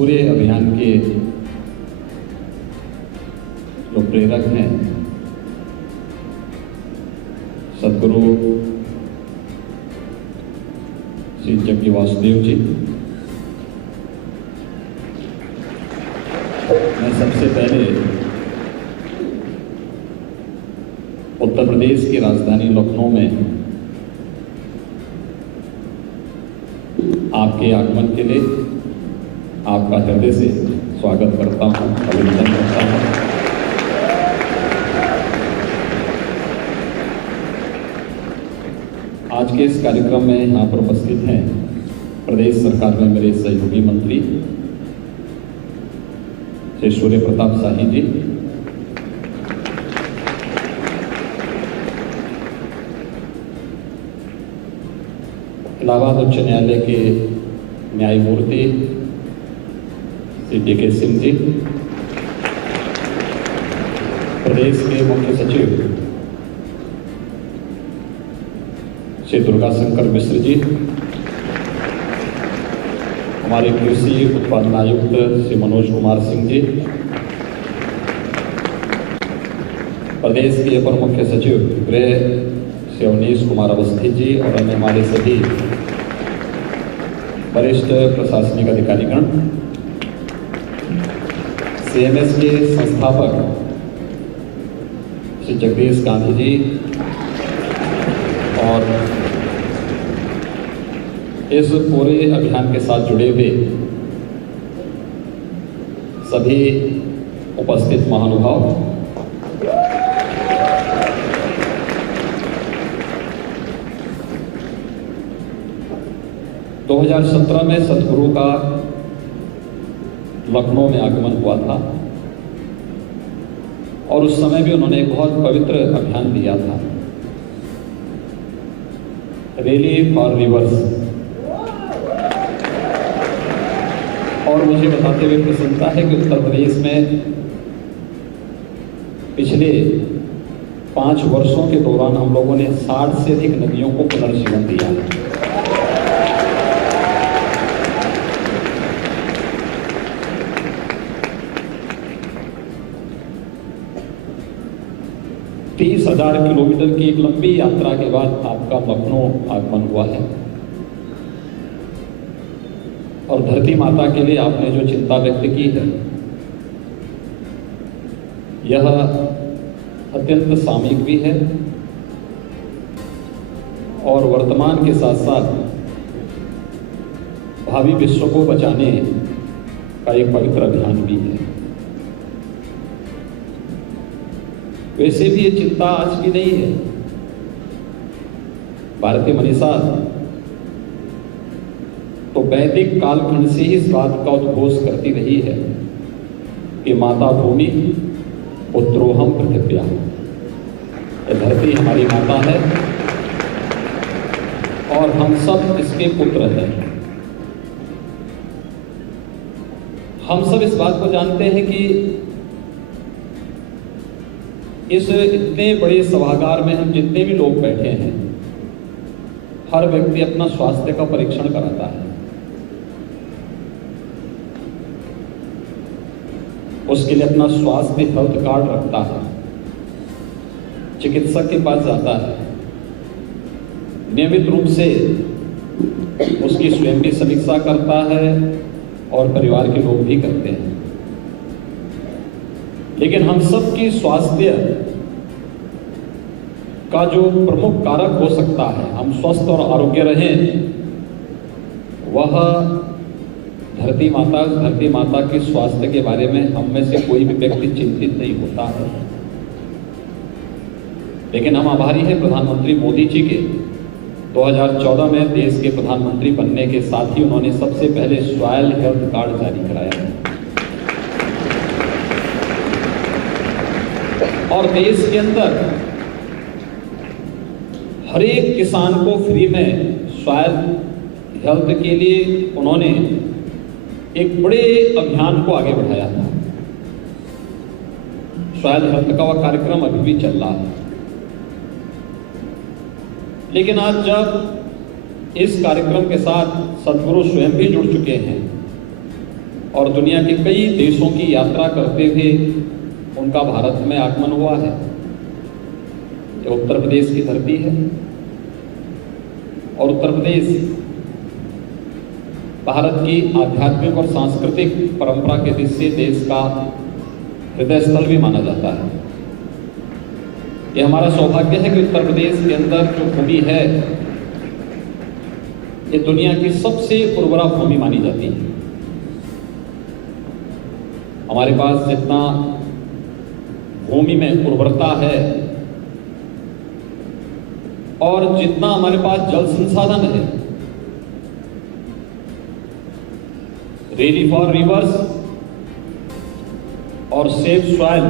पूरे अभियान के जो प्रेरक हैं सदगुरु श्री जग्गी वासुदेव जी, मैं सबसे पहले उत्तर प्रदेश की राजधानी लखनऊ में आपके आगमन के लिए आपका हृदय से स्वागत करता हूं, अभिनंदन करता हूं। आज के इस कार्यक्रम में यहाँ पर उपस्थित हैं प्रदेश सरकार में मेरे सहयोगी मंत्री श्री सूर्य प्रताप शाही जी, इलाहाबाद उच्च न्यायालय के न्यायमूर्ति श्री DK सिंह जी, प्रदेश के मुख्य सचिव श्री दुर्गा शंकर मिश्र जी, हमारे कृषि उत्पादन आयुक्त श्री मनोज कुमार सिंह जी, प्रदेश के अपर मुख्य सचिव गृह श्री अवनीश कुमार अवस्थी जी और अन्य हमारे सभी वरिष्ठ प्रशासनिक अधिकारीगण, CMS के संस्थापक श्री जगदीश गांधी जी और इस पूरे अभियान के साथ जुड़े हुए सभी उपस्थित महानुभाव, 2017 में सदगुरु का लखनऊ में आगमन हुआ था और उस समय भी उन्होंने एक बहुत पवित्र अभियान दिया था, रैली फॉर रिवर्स। और मुझे बताते हुए प्रसन्नता है कि उत्तर प्रदेश में पिछले 5 वर्षों के दौरान हम लोगों ने 60 से अधिक नदियों को पुनर्जीवन दिया है। तीस 30,000 किलोमीटर की एक लंबी यात्रा के बाद आपका लखनऊ आगमन हुआ है और धरती माता के लिए आपने जो चिंता व्यक्त की है यह अत्यंत सामयिक भी है और वर्तमान के साथ साथ भावी विश्व को बचाने का एक पवित्र अभियान भी है। वैसे भी ये चिंता आज की नहीं है। भारतीय मनीषा तो वैदिक कालखंड से ही इस बात का उद्घोष करती रही है कि माता भूमि पुत्रोहम पृथिव्या, धरती हमारी माता है और हम सब इसके पुत्र हैं। हम सब इस बात को जानते हैं कि इस इतने बड़े सभागार में हम जितने भी लोग बैठे हैं, हर व्यक्ति अपना स्वास्थ्य का परीक्षण कराता है। उसके लिए अपना स्वास्थ्य हेल्थ कार्ड रखता है, चिकित्सक के पास जाता है, नियमित रूप से उसकी स्वयं की समीक्षा करता है और परिवार के लोग भी करते हैं। लेकिन हम सबकी स्वास्थ्य का जो प्रमुख कारक हो सकता है हम स्वस्थ और आरोग्य रहें, वह धरती माता के स्वास्थ्य के बारे में हम में से कोई भी व्यक्ति चिंतित नहीं होता है। लेकिन हम आभारी हैं प्रधानमंत्री मोदी जी के 2014 में देश के प्रधानमंत्री बनने के साथ ही उन्होंने सबसे पहले सॉइल हेल्थ कार्ड जारी कराया है और देश के अंदर हर एक किसान को फ्री में सॉइल हेल्थ के लिए उन्होंने एक बड़े अभियान को आगे बढ़ाया था। सॉइल हेल्थ का वह कार्यक्रम अभी भी चल रहा है। लेकिन आज जब इस कार्यक्रम के साथ सदगुरु स्वयं भी जुड़ चुके हैं और दुनिया के कई देशों की यात्रा करते हुए उनका भारत में आगमन हुआ है। ये उत्तर प्रदेश की धरती है और उत्तर प्रदेश भारत की आध्यात्मिक और सांस्कृतिक परंपरा के दृष्टि से देश का हृदय स्थल भी माना जाता है। ये हमारा सौभाग्य है कि उत्तर प्रदेश के अंदर जो भूमि है ये दुनिया की सबसे उर्वरा भूमि मानी जाती है। हमारे पास जितना भूमि में उर्वरता है और जितना हमारे पास जल संसाधन है, रेडी फॉर रिवर्स और सेफ सॉइल,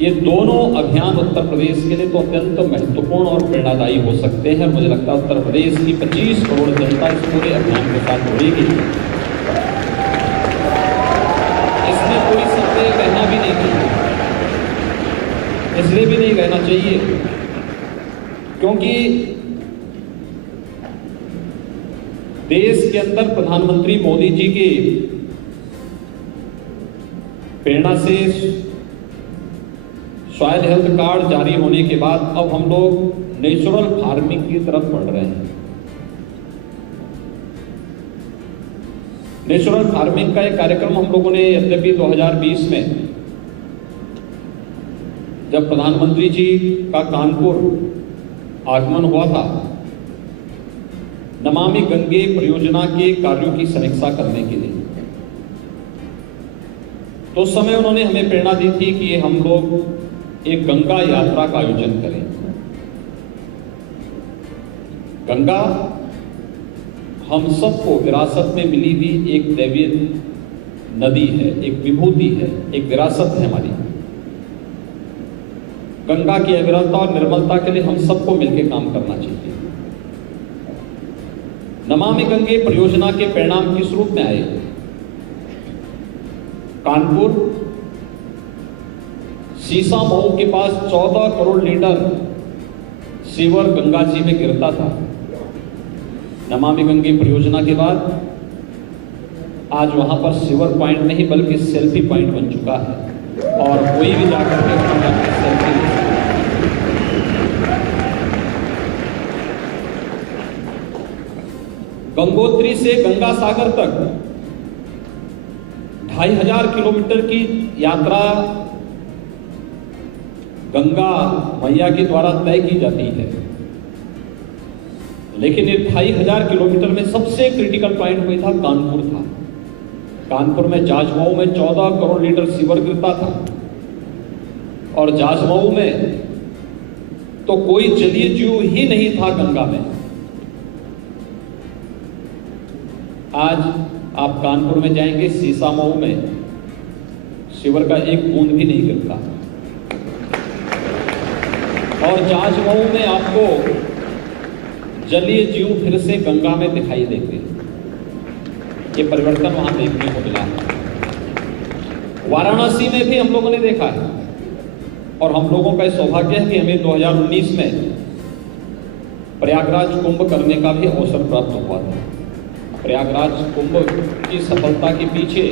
ये दोनों अभियान उत्तर प्रदेश के लिए तो अत्यंत महत्वपूर्ण और प्रेरणादायी हो सकते हैं। मुझे लगता है उत्तर प्रदेश की 25 करोड़ जनता इस पूरे अभियान के साथ जुड़ेगी। इसमें कोई संदेह कहना भी नहीं चाहिए, इसलिए भी नहीं कहना चाहिए क्योंकि देश के अंदर प्रधानमंत्री मोदी जी की प्रेरणा से सॉइल हेल्थ कार्ड जारी होने के बाद अब हम लोग नेचुरल फार्मिंग की तरफ बढ़ रहे हैं। नेचुरल फार्मिंग का एक कार्यक्रम हम लोगों ने यद्यपि 2020 में जब प्रधानमंत्री जी का कानपुर आगमन हुआ था, नमामि गंगे परियोजना के कार्यों की समीक्षा करने के लिए, तो उस समय उन्होंने हमें प्रेरणा दी थी कि हम लोग एक गंगा यात्रा का आयोजन करें। गंगा हम सबको विरासत में मिली हुई एक दैवीय नदी है, एक विभूति है, एक विरासत है हमारी। गंगा की अविरलता और निर्मलता के लिए हम सबको मिलकर काम करना चाहिए। नमामि गंगे परियोजना के परिणाम किस रूप में आए? कानपुर सीसा मऊ के पास 14 करोड़ लीटर सीवर गंगा जी में गिरता था। नमामि गंगे परियोजना के बाद आज वहां पर सीवर पॉइंट नहीं बल्कि सेल्फी पॉइंट बन चुका है और कोई भी जाकर के सेल्फी ले सकता है। गंगोत्री से गंगा सागर तक 2500 किलोमीटर की यात्रा गंगा मैया के द्वारा तय की जाती है, लेकिन ये 2500 किलोमीटर में सबसे क्रिटिकल पॉइंट हुई था कानपुर था। कानपुर में जाजमऊ में 14 करोड़ लीटर सीवर गिरता था और जाजमऊ में तो कोई जलीय जीव ही नहीं था गंगा में। आज आप कानपुर में जाएंगे, सीसा मऊ में सीवर का एक बूंद भी नहीं गिरता और जाजमऊ में आपको जलीय जीव फिर से गंगा में दिखाई देते हैं। ये परिवर्तन वहां देखने को मिला है। वाराणसी में भी हम लोगों ने देखा है और हम लोगों का सौभाग्य है कि हमें 2019 में प्रयागराज कुंभ करने का भी अवसर प्राप्त हुआ था। प्रयागराज कुंभ की सफलता के पीछे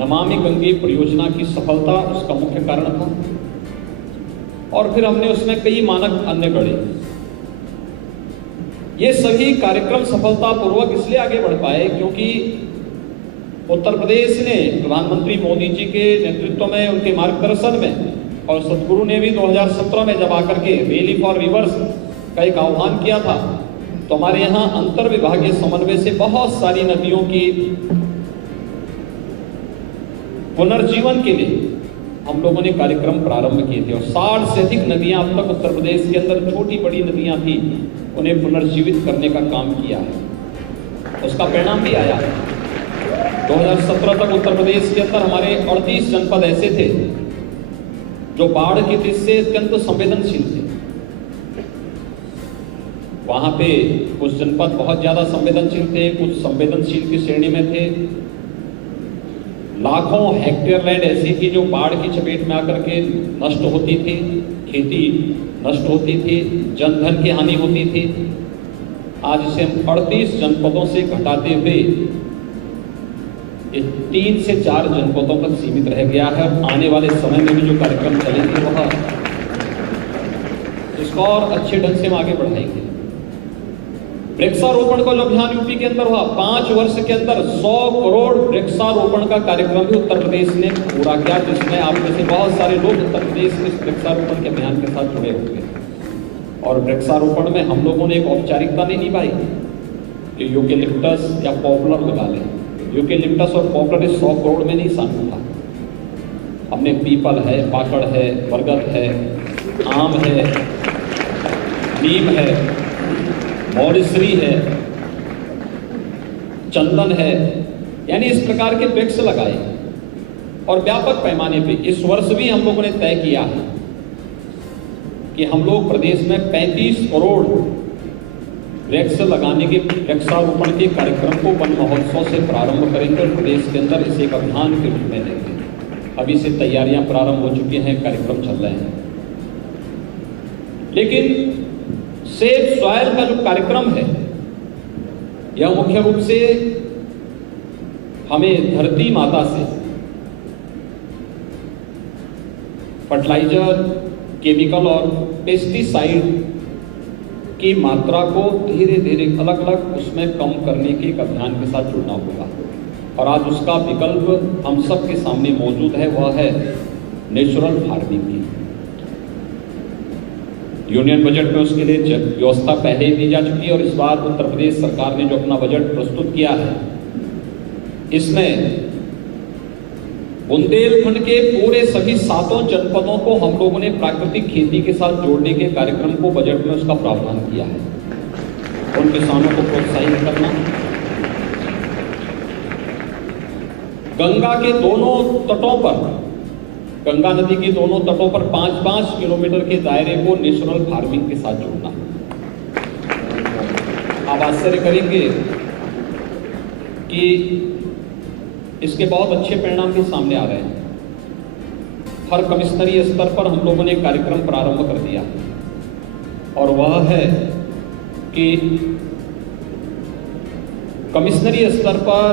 नमामि गंगे परियोजना की सफलता उसका मुख्य कारण था और फिर हमने उसमें कई मानक अन्य गढ़े। ये सभी कार्यक्रम सफलतापूर्वक इसलिए आगे बढ़ पाए क्योंकि उत्तर प्रदेश ने प्रधानमंत्री मोदी जी के नेतृत्व में, उनके मार्गदर्शन में, और सदगुरु ने भी 2017 में जब आकर के रैली फॉर रिवर्स का एक आह्वान किया था, तो हमारे यहाँ अंतर विभागीय समन्वय से बहुत सारी नदियों की पुनर्जीवन के लिए हम लोगों ने कार्यक्रम प्रारंभ किए थे और 60 से अधिक नदियां अब तक उत्तर प्रदेश के अंदर छोटी बड़ी नदियां थी, उन्हें पुनर्जीवित करने का काम किया है। उसका परिणाम भी आया है। 2017 तक उत्तर प्रदेश के अंदर हमारे 38 जनपद ऐसे थे जो बाढ़ की दृष्टि से अत्यंत संवेदनशील थे। वहां पे कुछ जनपद बहुत ज्यादा संवेदनशील थे, कुछ संवेदनशील की श्रेणी में थे। लाखों हेक्टेयर लैंड ऐसी थी जो बाढ़ की चपेट में आकर के नष्ट होती थी, खेती नष्ट होती थी, जनधन की हानि होती थी। आज इसे हम 38 जनपदों से घटाते हुए ये 3 से 4 जनपदों तक सीमित रह गया है। आने वाले समय में भी जो कार्यक्रम चलेंगे वह इसको और अच्छे ढंग से हम आगे बढ़ाएंगे। वृक्षारोपण का जो अभियान यूपी के अंदर हुआ, 5 वर्ष के अंदर 100 करोड़ वृक्षारोपण का कार्यक्रम भी उत्तर प्रदेश ने पूरा किया, जिसमें आप में से बहुत सारे लोग उत्तर प्रदेश के वृक्षारोपण के अभियान के साथ जुड़े होंगे। और वृक्षारोपण में हम लोगों ने एक औपचारिकता नहीं निभाई कि यूकेलिप्टस या पॉपुलर लगा लें। यूकेलिप्टस और पॉपुलर इस 100 करोड़ में नहीं शामिल था। हमने पीपल है, पाकड़ है, बरगद है, आम है, नीम है, मॉरिसरी है, चंदन है, यानी इस प्रकार के वृक्ष लगाए और व्यापक पैमाने पे। इस वर्ष भी हम लोगों ने तय किया है कि हम लोग प्रदेश में 35 करोड़ वृक्ष लगाने के वृक्षारोपण के कार्यक्रम को वन महोत्सव से प्रारंभ करेंगे और प्रदेश के अंदर इसे एक अभियान के रूप में लेंगे। अभी से तैयारियां प्रारंभ हो चुकी हैं, कार्यक्रम चल रहे हैं। लेकिन सेव सॉइल का जो कार्यक्रम है यह मुख्य रूप से हमें धरती माता से फर्टिलाइजर, केमिकल और पेस्टिसाइड की मात्रा को धीरे धीरे अलग अलग उसमें कम करने के एक अभियान के साथ जुड़ना होगा। और आज उसका विकल्प हम सब के सामने मौजूद है, वह है नेचुरल फार्मिंग की। यूनियन बजट में उसके लिए व्यवस्था पहले ही दी जा चुकी है और इस बार उत्तर प्रदेश सरकार ने जो अपना बजट प्रस्तुत किया है, इसमें बुंदेलखंड के पूरे सभी 7 जनपदों को हम लोगों ने प्राकृतिक खेती के साथ जोड़ने के कार्यक्रम को बजट में उसका प्रावधान किया है। उन किसानों को प्रोत्साहित करना, गंगा के दोनों तटों पर, गंगा नदी के दोनों तटों पर 5-5 किलोमीटर के दायरे को नेचुरल फार्मिंग के साथ जोड़ना। आप आश्चर्य करेंगे कि इसके बहुत अच्छे परिणाम भी सामने आ रहे हैं। हर कमिश्नरी स्तर पर हम लोगों ने एक कार्यक्रम प्रारंभ कर दिया और वह है कि कमिश्नरी स्तर पर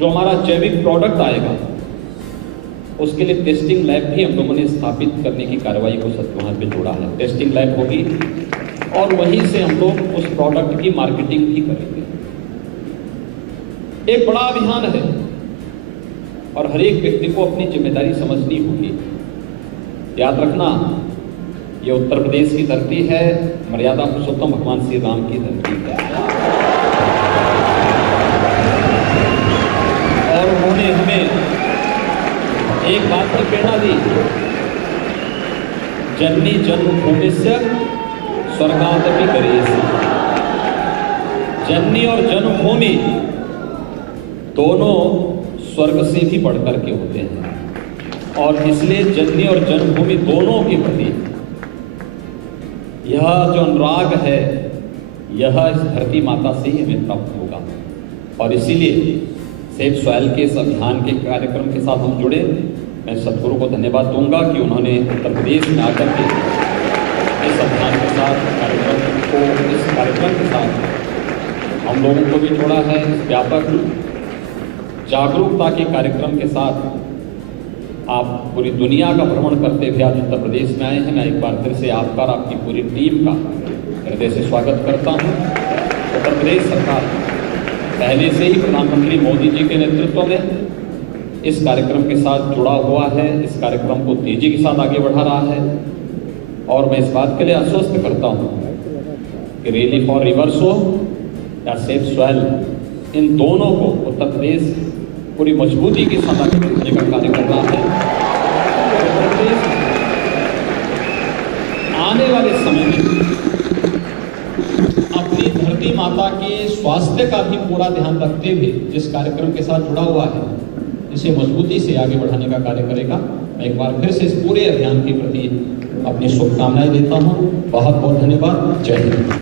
जो हमारा जैविक प्रोडक्ट आएगा उसके लिए टेस्टिंग लैब भी हम लोगों ने स्थापित करने की कार्रवाई को वहां पे जोड़ा है। टेस्टिंग लैब होगी और वहीं से हम लोग उस प्रोडक्ट की मार्केटिंग भी करेंगे। एक बड़ा अभियान है और हर एक व्यक्ति को अपनी जिम्मेदारी समझनी होगी। याद रखना, ये उत्तर प्रदेश की धरती है, मर्यादा पुरुषोत्तम भगवान श्री राम की धरती है और उन्होंने हमें एक बात की प्रेरणा दी, जननी जन्मभूमिस्य स्वर्गादपि गरीयसी। जननी और जन्मभूमि दोनों स्वर्ग से भी बढ़कर के होते हैं और इसलिए जननी और जन्मभूमि दोनों के प्रति यह जो अनुराग है यह इस धरती माता से ही हमें प्राप्त होगा। और इसीलिए सेव सॉइल के इस अभियान के कार्यक्रम के साथ हम जुड़े। मैं सदगुरु को धन्यवाद दूंगा कि उन्होंने उत्तर प्रदेश में आकर के इस अभियान के साथ इस कार्यक्रम के साथ हम लोगों को भी जोड़ा है। व्यापक जागरूकता के कार्यक्रम के साथ आप पूरी दुनिया का भ्रमण करते हुए आज उत्तर प्रदेश में आए हैं। मैं एक बार फिर से आपका और आपकी पूरी टीम का हृदय से स्वागत करता हूं। उत्तर प्रदेश सरकार पहले से ही प्रधानमंत्री मोदी जी के नेतृत्व में इस कार्यक्रम के साथ जुड़ा हुआ है, इस कार्यक्रम को तेजी के साथ आगे बढ़ा रहा है और मैं इस बात के लिए आश्वस्त करता हूं कि रैली फॉर रिवर्स हो या सेव सॉइल, इन दोनों को उत्तर प्रदेश पूरी मजबूती के साथ आगे बढ़ाने का कार्य कर रहा है। उत्तर प्रदेश आने वाले समय में अपनी धरती माता के स्वास्थ्य का भी पूरा ध्यान रखते हुए जिस कार्यक्रम के साथ जुड़ा हुआ है, इसे मजबूती से आगे बढ़ाने का कार्य करेगा। मैं एक बार फिर से इस पूरे अभियान के प्रति अपनी शुभकामनाएं देता हूं। बहुत बहुत धन्यवाद। जय हिंद।